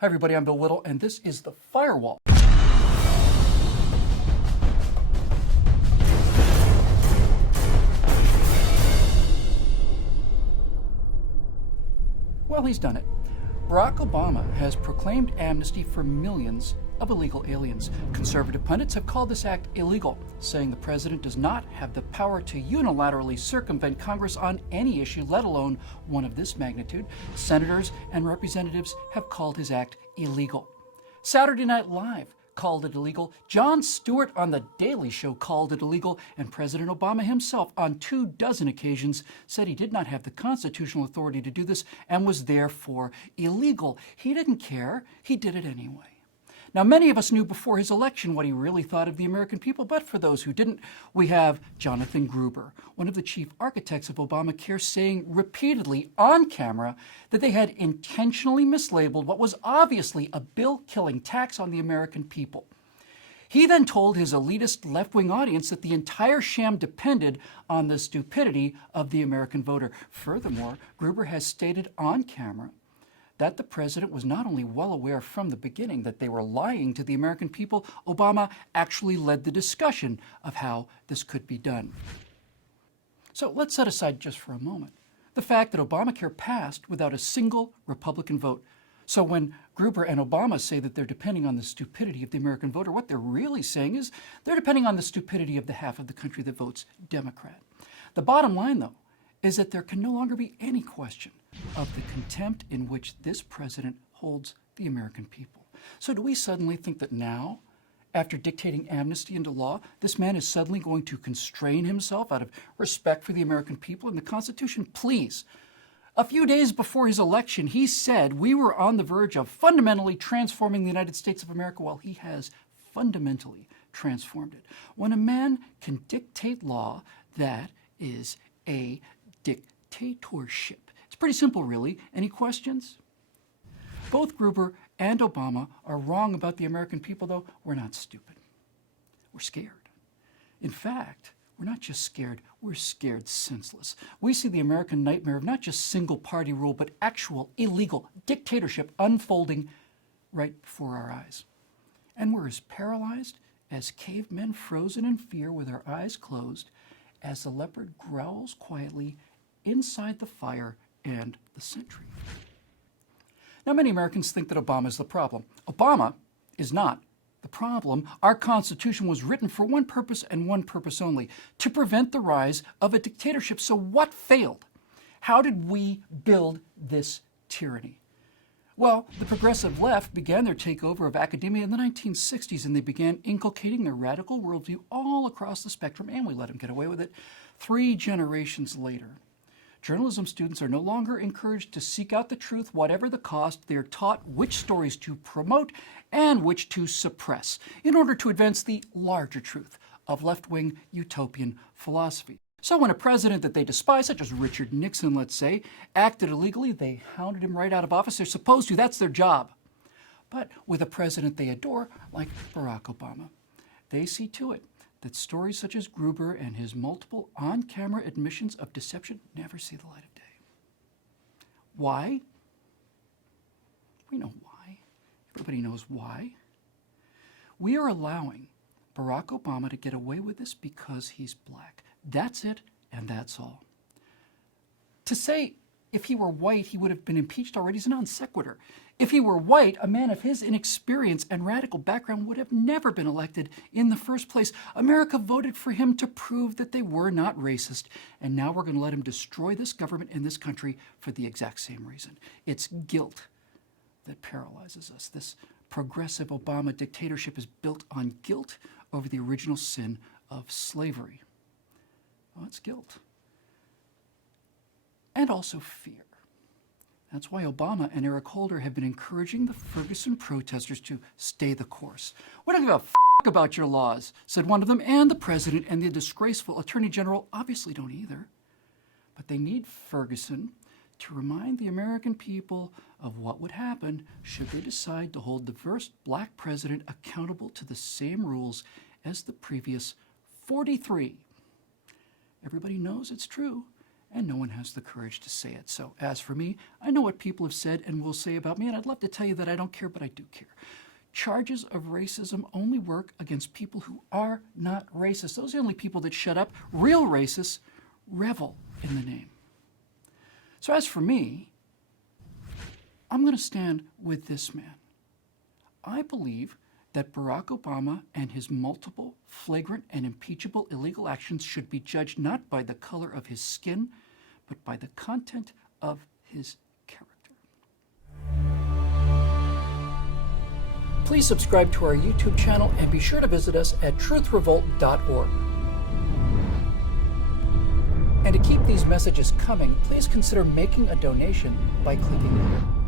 Hi everybody, I'm Bill Whittle, and this is the Firewall. Well, he's done it. Barack Obama has proclaimed amnesty for millions of illegal aliens. Conservative pundits have called this act illegal, saying the president does not have the power to unilaterally circumvent Congress on any issue, let alone one of this magnitude. Senators and representatives have called his act illegal. Saturday Night Live called it illegal. Jon Stewart on The Daily Show called it illegal, and President Obama himself on 24 occasions said he did not have the constitutional authority to do this and was therefore illegal. He didn't care. He did it anyway. Now, many of us knew before his election what he really thought of the American people, but for those who didn't, we have Jonathan Gruber, one of the chief architects of Obamacare, saying repeatedly on camera that they had intentionally mislabeled what was obviously a bill-killing tax on the American people. He then told his elitist left-wing audience that the entire sham depended on the stupidity of the American voter. Furthermore, Gruber has stated on camera that the president was not only well aware from the beginning that they were lying to the American people, Obama actually led the discussion of how this could be done. So let's set aside just for a moment the fact that Obamacare passed without a single Republican vote. So when Gruber and Obama say that they're depending on the stupidity of the American voter, what they're really saying is they're depending on the stupidity of the half of the country that votes Democrat. The bottom line, though, is that there can no longer be any question of the contempt in which this president holds the American people. So do we suddenly think that now, after dictating amnesty into law, this man is suddenly going to constrain himself out of respect for the American people and the Constitution? Please. A few days before his election, he said we were on the verge of fundamentally transforming the United States of America. Well, he has fundamentally transformed it. When a man can dictate law, that is a dictatorship. It's pretty simple, really. Any questions? Both Gruber and Obama are wrong about the American people, though. We're not stupid. We're scared. In fact, we're not just scared, we're scared senseless. We see the American nightmare of not just single-party rule, but actual illegal dictatorship unfolding right before our eyes. And we're as paralyzed as cavemen frozen in fear with our eyes closed as the leopard growls quietly inside the fire and the sentry. Now, many Americans think that Obama is the problem. Obama is not the problem. Our Constitution was written for one purpose and one purpose only: to prevent the rise of a dictatorship. So what failed? How did we build this tyranny? Well, the progressive left began their takeover of academia in the 1960s, and they began inculcating their radical worldview all across the spectrum, and we let them get away with it 3 generations later. Journalism students are no longer encouraged to seek out the truth, whatever the cost. They are taught which stories to promote and which to suppress in order to advance the larger truth of left-wing utopian philosophy. So when a president that they despise, such as Richard Nixon, let's say, acted illegally, they hounded him right out of office. They're supposed to. That's their job. But with a president they adore, like Barack Obama, they see to it that stories such as Gruber and his multiple on-camera admissions of deception never see the light of day. Why? We know why. Everybody knows why. We are allowing Barack Obama to get away with this because he's black. That's it, and that's all. To say if he were white, he would have been impeached already is a non sequitur. If he were white, a man of his inexperience and radical background would have never been elected in the first place. America voted for him to prove that they were not racist, and now we're going to let him destroy this government and this country for the exact same reason. It's guilt that paralyzes us. This progressive Obama dictatorship is built on guilt over the original sin of slavery. Oh, it's guilt. And also fear. That's why Obama and Eric Holder have been encouraging the Ferguson protesters to stay the course. We don't give a f*** about your laws, said one of them, and the president and the disgraceful attorney general obviously don't either. But they need Ferguson to remind the American people of what would happen should they decide to hold the first black president accountable to the same rules as the previous 43. Everybody knows it's true, and no one has the courage to say it. So as for me, I know what people have said and will say about me, and I'd love to tell you that I don't care, but I do care. Charges of racism only work against people who are not racist. Those are the only people that shut up. Real racists revel in the name. So as for me, I'm going to stand with this man. I believe that Barack Obama and his multiple flagrant and impeachable illegal actions should be judged not by the color of his skin, but by the content of his character. Please subscribe to our YouTube channel and be sure to visit us at truthrevolt.org. And to keep these messages coming, please consider making a donation by clicking here.